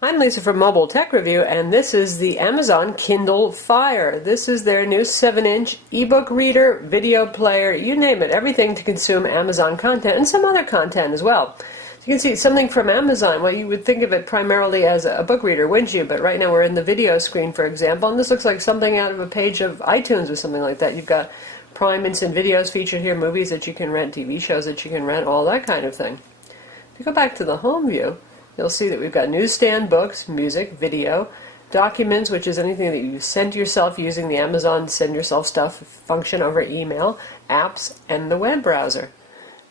I'm Lisa from Mobile Tech Review, and this is the Amazon Kindle Fire. This is their new 7-inch ebook reader, video player, you name it, everything to consume Amazon content and some other content as well. So you can see something from Amazon. Well, you would think of it primarily as a book reader, wouldn't you? But right now we're in the video screen, for example, and this looks like something out of a page of iTunes or something like that. You've got Prime Instant Videos featured here, movies that you can rent, TV shows that you can rent, all that kind of thing. If you go back to the home view, you'll see that we've got newsstand, books, music, video, documents, which is anything that you send to yourself using the Amazon Send Yourself Stuff function over email, apps, and the web browser.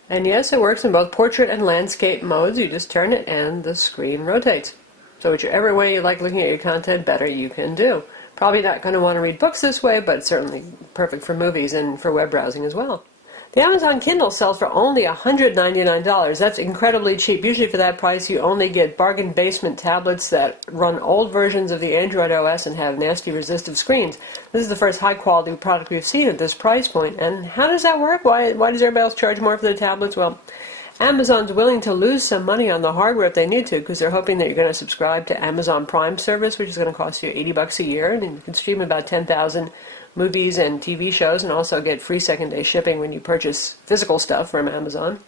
And yes, it works in both portrait and landscape modes. You just turn it and the screen rotates. So whichever way you like looking at your content better, you can do. Probably not going to want to read books this way, but certainly perfect for movies and for web browsing as well. The Amazon Kindle sells for only $199. That's incredibly cheap. Usually for that price you only get bargain basement tablets that run old versions of the Android OS and have nasty resistive screens. This is the first high quality product we've seen at this price point. And how does that work? Why does everybody else charge more for the tablets? Well, Amazon's willing to lose some money on the hardware if they need to, because they're hoping that you're going to subscribe to Amazon Prime service, which is going to cost you $80 a year, and you can stream about 10,000 movies and TV shows, and also get free second-day shipping when you purchase physical stuff from Amazon.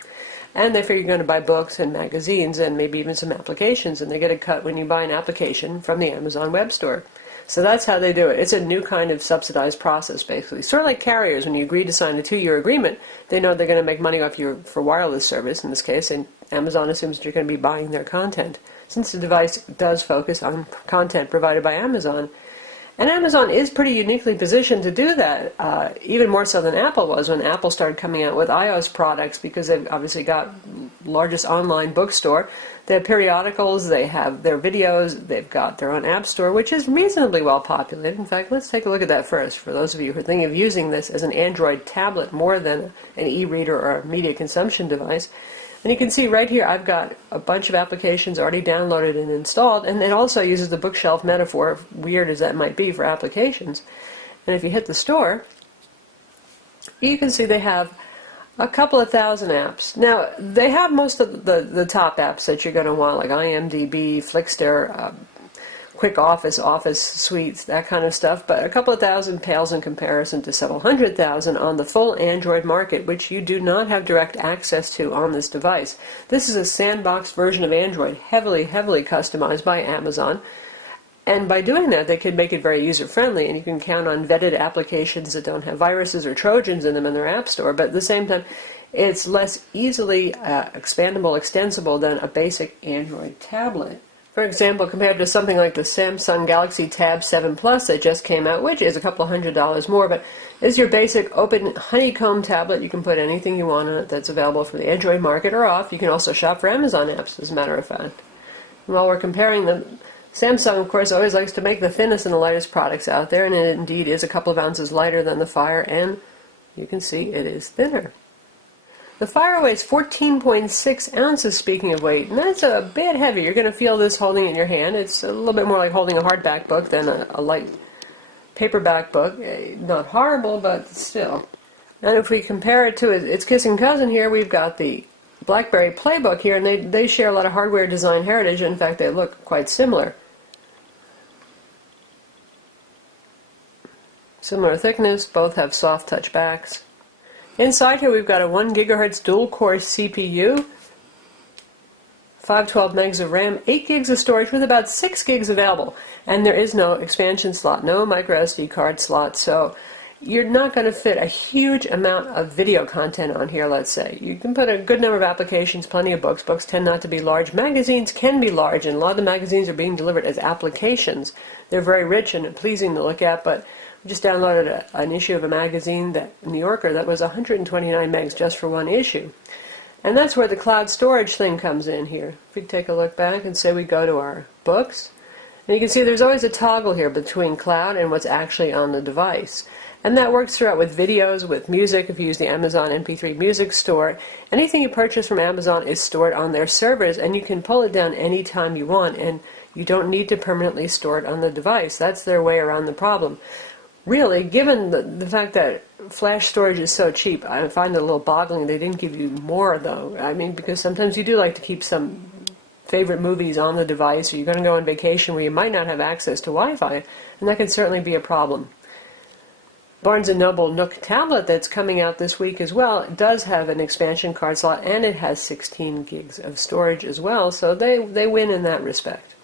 And they figure you're going to buy books and magazines and maybe even some applications, and they get a cut when you buy an application from the Amazon web store. So that's how they do it. It's a new kind of subsidized process, basically. Sort of like carriers, when you agree to sign a 2-year agreement, they know they're going to make money off you for wireless service, in this case, and Amazon assumes that you're going to be buying their content. Since the device does focus on content provided by Amazon, and Amazon is pretty uniquely positioned to do that, even more so than Apple was when Apple started coming out with iOS products, because they've obviously got largest online bookstore. They have periodicals, they have their videos, they've got their own app store, which is reasonably well populated. In fact, let's take a look at that first, for those of you who are thinking of using this as an Android tablet more than an e-reader or a media consumption device. And you can see right here I've got a bunch of applications already downloaded and installed, and it also uses the bookshelf metaphor, weird as that might be for applications. And if you hit the store, you can see they have a couple of thousand apps. Now, they have most of the top apps that you're going to want, like IMDb, Flickster, Quick Office, Office Suites, that kind of stuff, but a couple of thousand pales in comparison to several hundred thousand on the full Android market, which you do not have direct access to on this device. This is a sandbox version of Android, heavily customized by Amazon, and by doing that they could make it very user-friendly, and you can count on vetted applications that don't have viruses or Trojans in them in their app store, but at the same time it's less easily expandable, extensible than a basic Android tablet. For example, compared to something like the Samsung Galaxy Tab 7 Plus that just came out, which is a couple of $100s more, but is your basic open honeycomb tablet. You can put anything you want on it that's available from the Android market or off. You can also shop for Amazon apps, as a matter of fact. And while we're comparing them, Samsung, of course, always likes to make the thinnest and the lightest products out there, and it indeed is a couple of ounces lighter than the Fire, and you can see it is thinner. The Fire weighs 14.6 ounces, speaking of weight, and that's a bit heavy. You're going to feel this holding it in your hand. It's a little bit more like holding a hardback book than a light paperback book. Not horrible, but still. And if we compare it to its kissing cousin here, we've got the BlackBerry Playbook here, and they share a lot of hardware design heritage. In fact, they look quite similar. Similar thickness, both have soft touch backs. Inside here we've got a 1 GHz dual-core CPU, 512 megs of RAM, 8 gigs of storage with about 6 gigs available. And there is no expansion slot, no micro SD card slot, so you're not going to fit a huge amount of video content on here, let's say. You can put a good number of applications, plenty of books. Books tend not to be large. Magazines can be large, and a lot of the magazines are being delivered as applications. They're very rich and pleasing to look at, but we just downloaded an issue of a magazine, New Yorker, that was 129 megs just for one issue. And that's where the cloud storage thing comes in here. If we take a look back and say we go to our books, and you can see there's always a toggle here between cloud and what's actually on the device. And that works throughout with videos, with music. If you use the Amazon MP3 Music Store, anything you purchase from Amazon is stored on their servers, and you can pull it down anytime you want, and you don't need to permanently store it on the device. That's their way around the problem. Really, given the fact that flash storage is so cheap, I find it a little boggling they didn't give you more, though. I mean, because sometimes you do like to keep some favorite movies on the device, or you're going to go on vacation where you might not have access to Wi-Fi, and that can certainly be a problem. Barnes & Noble Nook tablet that's coming out this week as well does have an expansion card slot, and it has 16 gigs of storage as well, so they win in that respect.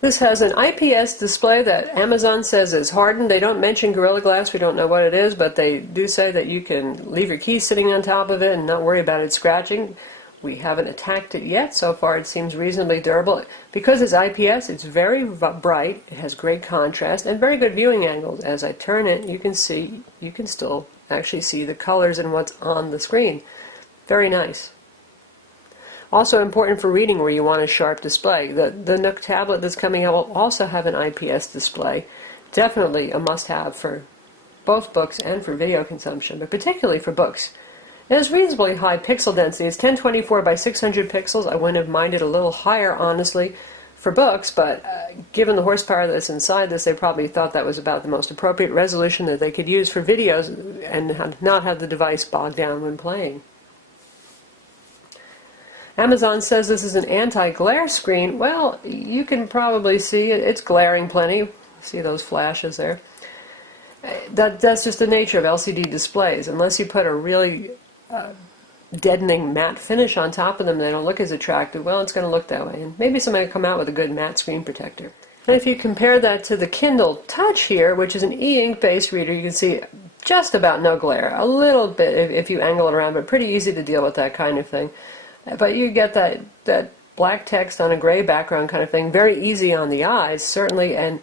This has an IPS display that Amazon says is hardened. They don't mention Gorilla Glass. We don't know what it is, but they do say that you can leave your keys sitting on top of it and not worry about it scratching. We haven't attacked it yet. So far it seems reasonably durable. Because it's IPS, it's very bright, it has great contrast, and very good viewing angles. As I turn it, you can still actually see the colors and what's on the screen. Very nice. Also important for reading where you want a sharp display. The Nook tablet that's coming out will also have an IPS display. Definitely a must-have for both books and for video consumption, but particularly for books. It has reasonably high pixel density. It's 1024 by 600 pixels. I wouldn't have minded a little higher, honestly, for books, but given the horsepower that's inside this, they probably thought that was about the most appropriate resolution that they could use for videos and not have the device bogged down when playing. Amazon says this is an anti-glare screen. Well, you can probably see it. It's glaring plenty. See those flashes there? That's just the nature of LCD displays. Unless you put a really deadening matte finish on top of them, they don't look as attractive. Well, it's going to look that way. And maybe somebody will come out with a good matte screen protector. And if you compare that to the Kindle Touch here, which is an e-ink based reader, you can see just about no glare. A little bit if you angle it around, but pretty easy to deal with that kind of thing. But you get that black text on a gray background kind of thing. Very easy on the eyes, certainly, and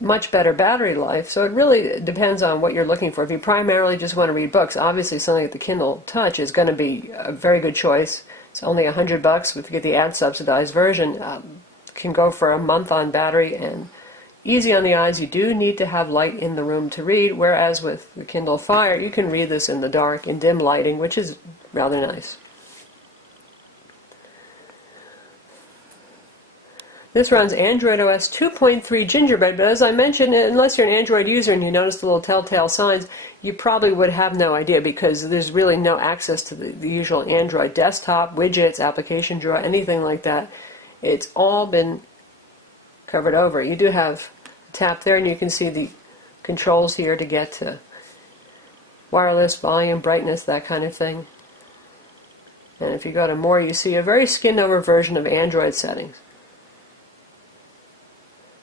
much better battery life. So it really depends on what you're looking for. If you primarily just want to read books, obviously something like the Kindle Touch is going to be a very good choice. It's only $100 if you get the ad-subsidized version. Can go for a month on battery and easy on the eyes. You do need to have light in the room to read, whereas with the Kindle Fire, you can read this in the dark, in dim lighting, which is rather nice. This runs Android OS 2.3 Gingerbread, but as I mentioned, unless you're an Android user and you notice the little telltale signs, you probably would have no idea because there's really no access to the usual Android desktop, widgets, application drawer, anything like that. It's all been covered over. You do have a tap there and you can see the controls here to get to wireless, volume, brightness, that kind of thing. And if you go to more, you see a very skinned-over version of Android settings.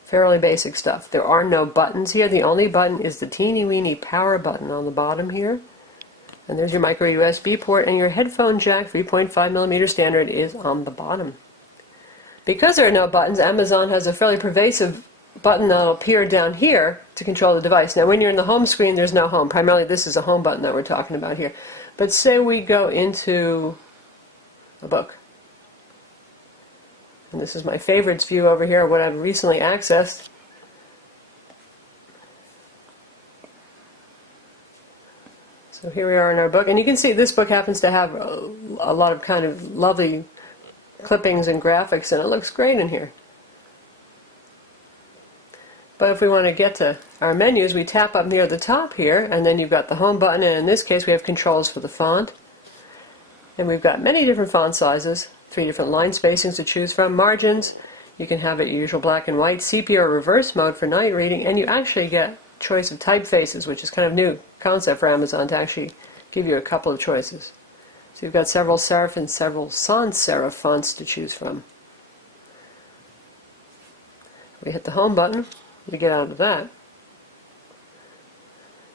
Fairly basic stuff. There are no buttons here. The only button is the teeny-weeny power button on the bottom here. And there's your micro USB port, and your headphone jack 3.5mm standard is on the bottom. Because there are no buttons, Amazon has a fairly pervasive button that will appear down here to control the device. Now when you're in the home screen, there's no home. Primarily this is a home button that we're talking about here. But say we go into a book. And this is my favorites view over here, what I've recently accessed. So here we are in our book, and you can see this book happens to have a lot of kind of lovely clippings and graphics, and it looks great in here. But if we want to get to our menus, we tap up near the top here, and then you've got the home button, and in this case we have controls for the font. And we've got many different font sizes. 3 different line spacings to choose from, margins, you can have it usual black and white, sepia or reverse mode for night reading, and you actually get choice of typefaces, which is kind of new concept for Amazon to actually give you a couple of choices. So you've got several serif and several sans serif fonts to choose from. We hit the home button, we get out of that.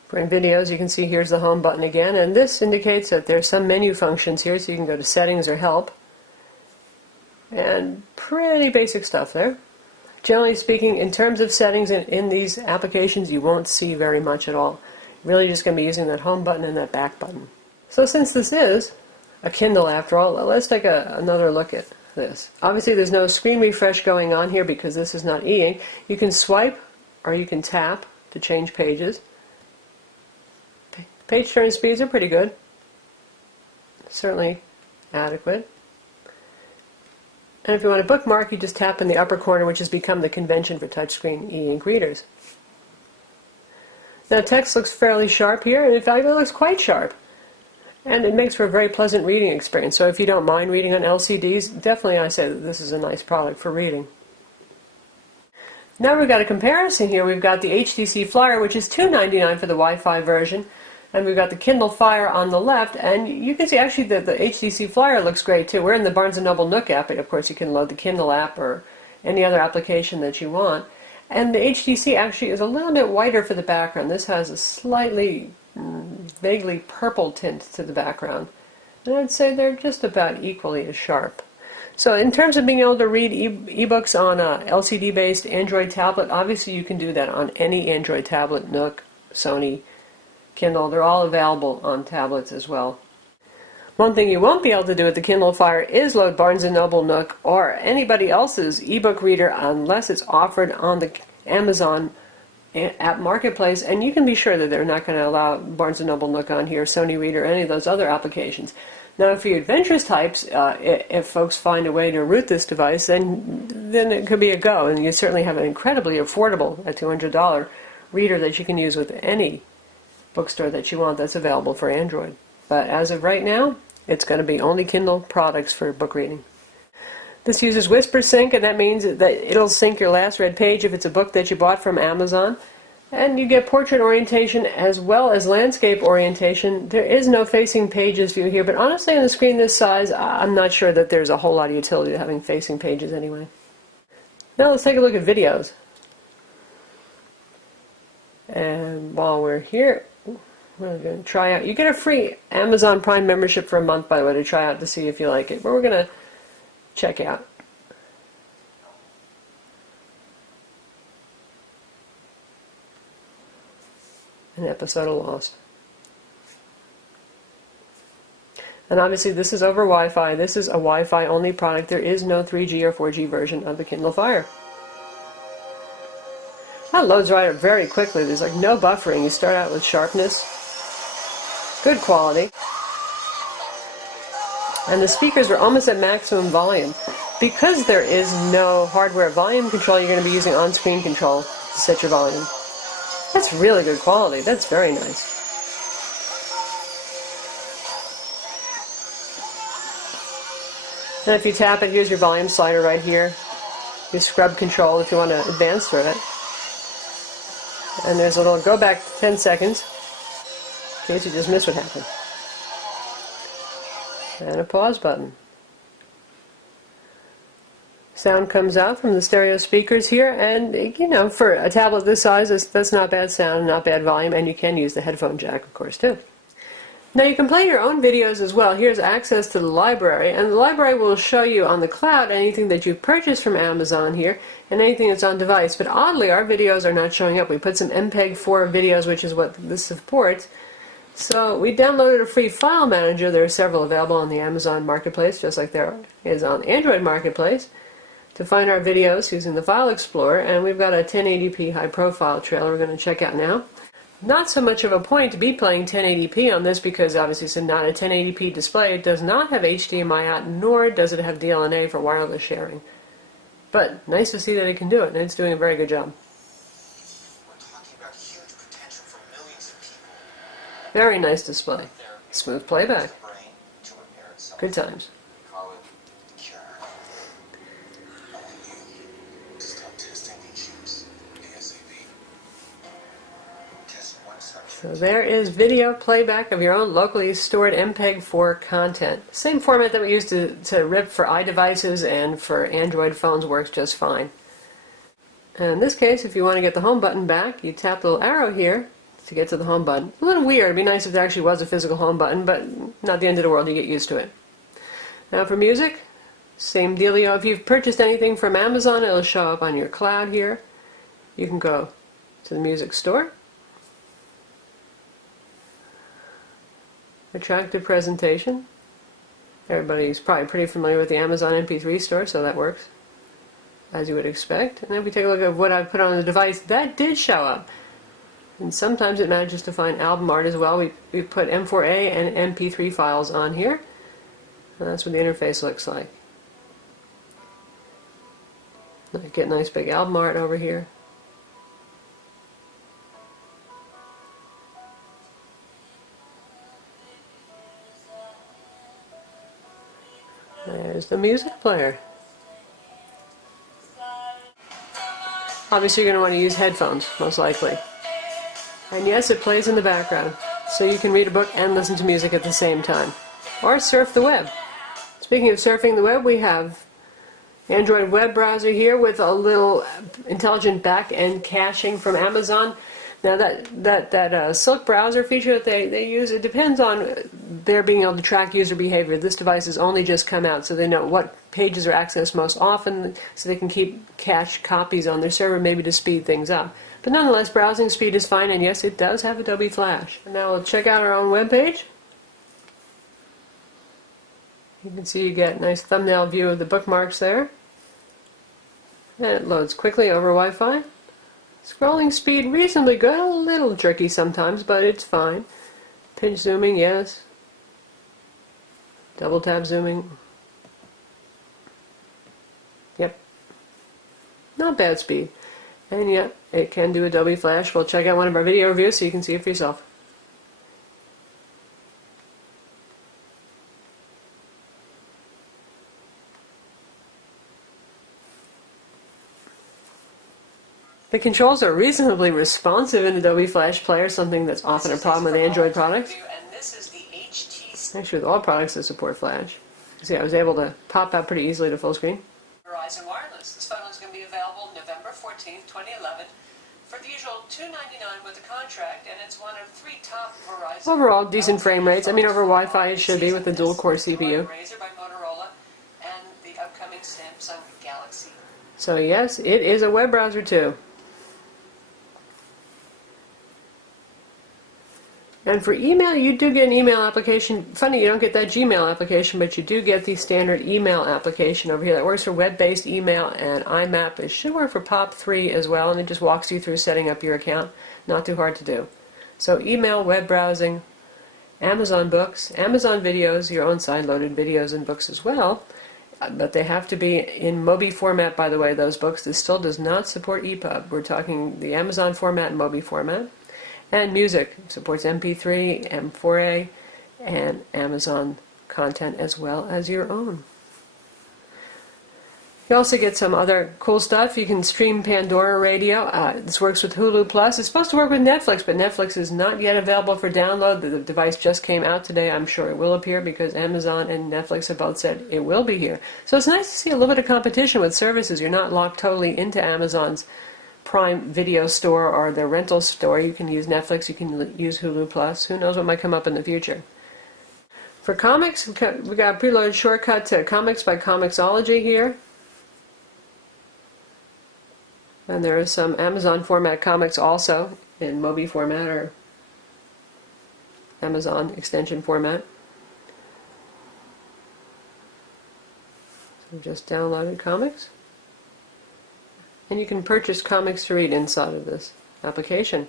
For in videos, you can see here's the home button again, and this indicates that there's some menu functions here, so you can go to settings or help. And pretty basic stuff there. Generally speaking, in terms of settings in these applications, you won't see very much at all. You're really just going to be using that home button and that back button. So since this is a Kindle after all, let's take another look at this. Obviously there's no screen refresh going on here because this is not e-ink. You can swipe or you can tap to change pages. Page turn speeds are pretty good. Certainly adequate. And if you want to bookmark, you just tap in the upper corner, which has become the convention for touchscreen e-ink readers. Now text looks fairly sharp here, and in fact it looks quite sharp. And it makes for a very pleasant reading experience. So if you don't mind reading on LCDs, definitely I say that this is a nice product for reading. Now we've got a comparison here. We've got the HTC Flyer, which is $2.99 for the Wi-Fi version. And we've got the Kindle Fire on the left. And you can see actually that the HTC Flyer looks great too. We're in the Barnes & Noble Nook app. Of course, you can load the Kindle app or any other application that you want. And the HTC actually is a little bit whiter for the background. This has a slightly vaguely purple tint to the background. And I'd say they're just about equally as sharp. So in terms of being able to read ebooks on a LCD-based Android tablet, obviously you can do that on any Android tablet, Nook, Sony, Kindle. They're all available on tablets as well. One thing you won't be able to do with the Kindle Fire is load Barnes & Noble Nook or anybody else's ebook reader unless it's offered on the Amazon app marketplace, and you can be sure that they're not going to allow Barnes & Noble Nook on here, Sony Reader, any of those other applications. Now, for you adventurous types, if folks find a way to root this device, then it could be a go, and you certainly have an incredibly affordable, a $200 reader that you can use with any bookstore that you want that's available for Android. But as of right now, it's going to be only Kindle products for book reading. This uses Whisper Sync, and that means that it'll sync your last read page if it's a book that you bought from Amazon. And you get portrait orientation as well as landscape orientation. There is no facing pages view here, but honestly on a screen this size, I'm not sure that there's a whole lot of utility to having facing pages anyway. Now let's take a look at videos. And while we're here, we're going to try out. You get a free Amazon Prime membership for a month, by the way, to try out to see if you like it. But we're going to check out an episode of Lost. And obviously this is over Wi-Fi. This is a Wi-Fi only product. There is no 3G or 4G version of the Kindle Fire. That loads right up very quickly. There's like no buffering. You start out with sharpness. Good quality. And the speakers are almost at maximum volume. Because there is no hardware volume control, you're going to be using on-screen control to set your volume. That's really good quality. That's very nice. And if you tap it, here's your volume slider right here. Your scrub control if you want to advance through it. And there's a little go back 10 seconds in case you just missed what happened. And a pause button. Sound comes out from the stereo speakers here, and you know, for a tablet this size, that's not bad sound, not bad volume, and you can use the headphone jack, of course, too. Now you can play your own videos as well. Here's access to the library, and the library will show you on the cloud anything that you've purchased from Amazon here, and anything that's on device. But oddly, our videos are not showing up. We put some MPEG-4 videos, which is what this supports. So we downloaded a free file manager. There are several available on the Amazon Marketplace, just like there is on the Android Marketplace, to find our videos using the File Explorer, and we've got a 1080p high profile trailer we're going to check out now. Not so much of a point to be playing 1080p on this because obviously it's not a 1080p display. It does not have HDMI out, nor does it have DLNA for wireless sharing. But nice to see that it can do it, and it's doing a very good job. We're talking about huge potential for millions of people. Very nice display. Smooth playback. Good times. So there is video playback of your own locally stored MPEG-4 content. Same format that we used to rip for iDevices and for Android phones works just fine. And in this case, if you want to get the home button back, you tap the little arrow here to get to the home button. A little weird. It'd be nice if there actually was a physical home button, but not the end of the world. You get used to it. Now for music, same dealio. If you've purchased anything from Amazon, it'll show up on your cloud here. You can go to the music store. Attractive presentation. Everybody's probably pretty familiar with the Amazon MP3 store, so that works as you would expect. And then if we take a look at what I've put on the device, that did show up. And sometimes it manages to find album art as well. We put M4A and MP3 files on here. And that's what the interface looks like. Get nice big album art over here. There's the music player. Obviously you're going to want to use headphones, most likely. And yes, it plays in the background, so you can read a book and listen to music at the same time. Or surf the web. Speaking of surfing the web, we have Android web browser here with a little intelligent back-end caching from Amazon. Now that Silk browser feature that they use, it depends on their being able to track user behavior. This device has only just come out, so they know what pages are accessed most often, so they can keep cache copies on their server, maybe to speed things up. But nonetheless, browsing speed is fine, and yes, it does have Adobe Flash. And now we'll check out our own web page. You can see you get a nice thumbnail view of the bookmarks there. And it loads quickly over Wi-Fi. Scrolling speed reasonably good, a little tricky sometimes, but it's fine. Pinch zooming, yes. Double tap zooming. Yep. Not bad speed. And yet, it can do Adobe Flash. We'll check out one of our video reviews so you can see it for yourself. The controls are reasonably responsive in Adobe Flash Player, something that's often a problem with Android products. Actually, with all products that support Flash. See, I was able to pop out pretty easily to full screen. Verizon Wireless. This phone is going to be available November 14th, 2011 for the usual $299 with a contract, and it's one of 3 top Verizon. Overall, decent frame rates. I mean, over Wi-Fi it should be with the dual-core CPU. Razr by Motorola and the upcoming Samsung Galaxy. So yes, it is a web browser too. And for email, you do get an email application. Funny, you don't get that Gmail application, but you do get the standard email application over here that works for web-based email and IMAP. It should work for POP3 as well, and it just walks you through setting up your account. Not too hard to do. So email, web browsing, Amazon books, Amazon videos, your own side-loaded videos and books as well. But they have to be in Mobi format, by the way, those books. This still does not support EPUB. We're talking the Amazon format and Mobi format. And music supports MP3, M4A, and Amazon content as well as your own. You also get some other cool stuff. You can stream Pandora Radio. This works with Hulu Plus. It's supposed to work with Netflix, but Netflix is not yet available for download. The device just came out today. I'm sure it will appear because Amazon and Netflix have both said it will be here. So it's nice to see a little bit of competition with services. You're not locked totally into Amazon's Prime Video store or the rental store. You can use Netflix, you can use Hulu Plus. Who knows what might come up in the future. For comics, we got a preloaded shortcut to Comics by Comixology here. And there is some Amazon format comics also in Mobi format or Amazon extension format. So just downloaded comics. And you can purchase comics to read inside of this application.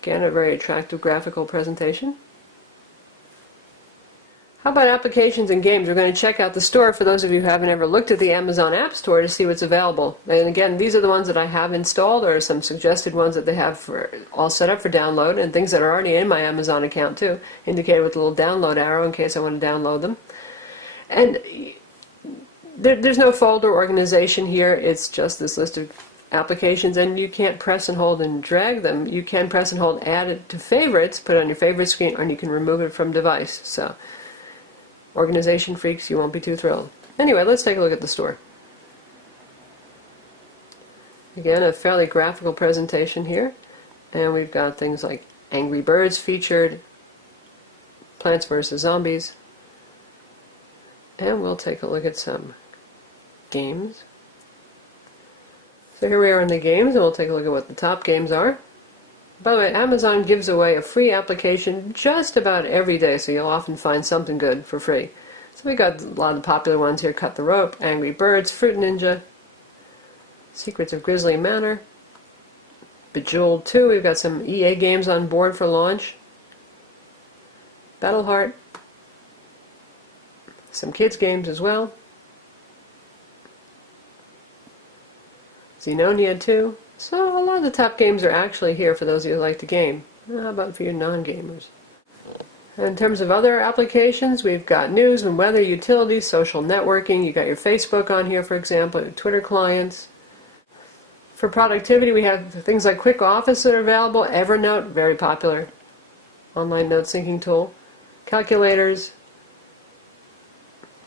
Again, a very attractive graphical presentation. How about applications and games? We're going to check out the store for those of you who haven't ever looked at the Amazon App Store to see what's available. And again, these are the ones that I have installed. There are some suggested ones that they have for all set up for download, and things that are already in my Amazon account too, indicated with a little download arrow in case I want to download them. And there's no folder organization here. It's just this list of applications, and you can't press and hold and drag them. You can press and hold, add it to favorites, put it on your favorite screen, or you can remove it from device. So, organization freaks, you won't be too thrilled. Anyway, let's take a look at the store. Again, a fairly graphical presentation here, and we've got things like Angry Birds featured, Plants vs. Zombies, and we'll take a look at some games. So here we are in the games, and we'll take a look at what the top games are. By the way, Amazon gives away a free application just about every day, so you'll often find something good for free. So we got a lot of the popular ones here: Cut the Rope, Angry Birds, Fruit Ninja, Secrets of Grizzly Manor, Bejeweled 2. We've got some EA games on board for launch. Battleheart, some kids games as well. Xenonia 2. So a lot of the top games are actually here for those of you who like to game. How about for you non-gamers? In terms of other applications, we've got news and weather, utilities, social networking. You got your Facebook on here, for example, your Twitter clients. For productivity, we have things like Quick Office that are available. Evernote, very popular online note syncing tool. Calculators,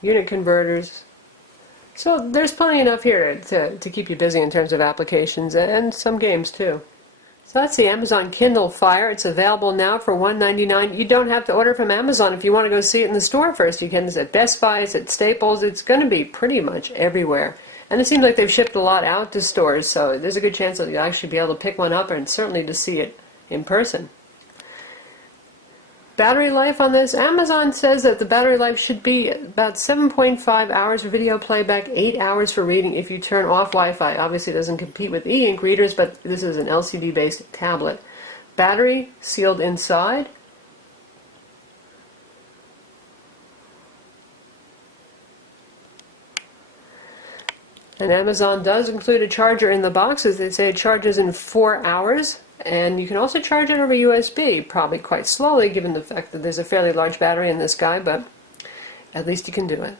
unit converters. So there's plenty enough here to keep you busy in terms of applications and some games too. So that's the Amazon Kindle Fire. It's available now for $1.99. You don't have to order from Amazon if you want to go see it in the store first. You can. It's at Best Buy, it's at Staples. It's going to be pretty much everywhere. And it seems like they've shipped a lot out to stores, so there's a good chance that you'll actually be able to pick one up and certainly to see it in person. Battery life on this, Amazon says that the battery life should be about 7.5 hours for video playback, 8 hours for reading if you turn off Wi-Fi. Obviously it doesn't compete with e-ink readers, but this is an LCD-based tablet. Battery sealed inside. And Amazon does include a charger in the box, as they say it charges in 4 hours. And you can also charge it over USB, probably quite slowly given the fact that there's a fairly large battery in this guy, but at least you can do it.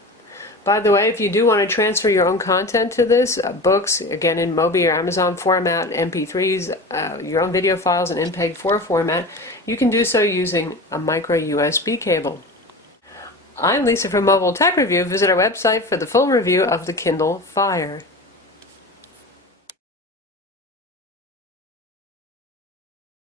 By the way, if you do want to transfer your own content to this, books, again in Mobi or Amazon format, MP3s, your own video files in MPEG-4 format, you can do so using a micro USB cable. I'm Lisa from Mobile Tech Review. Visit our website for the full review of the Kindle Fire.